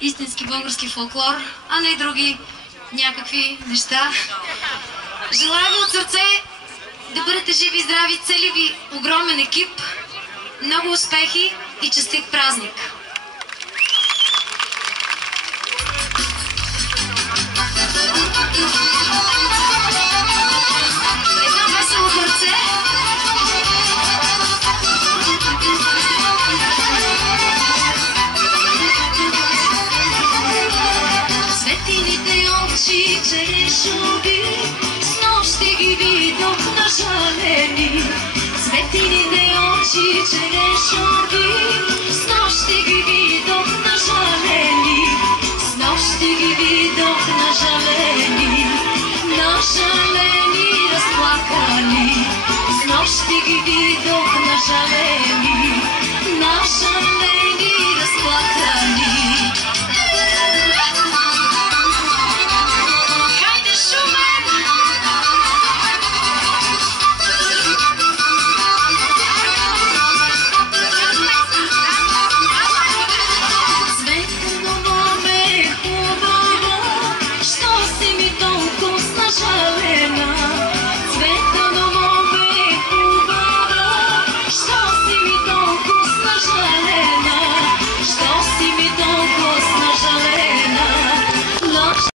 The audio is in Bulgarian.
истински български фолклор, а не други някакви неща. Желая ви от сърце да бъдете живи и здрави, цели ви огромен екип, много успехи и честит празник! Едно весело сърце. Светините очи черешови, с нощи ги видох нажалени. Светините очи черешови, с нощи ги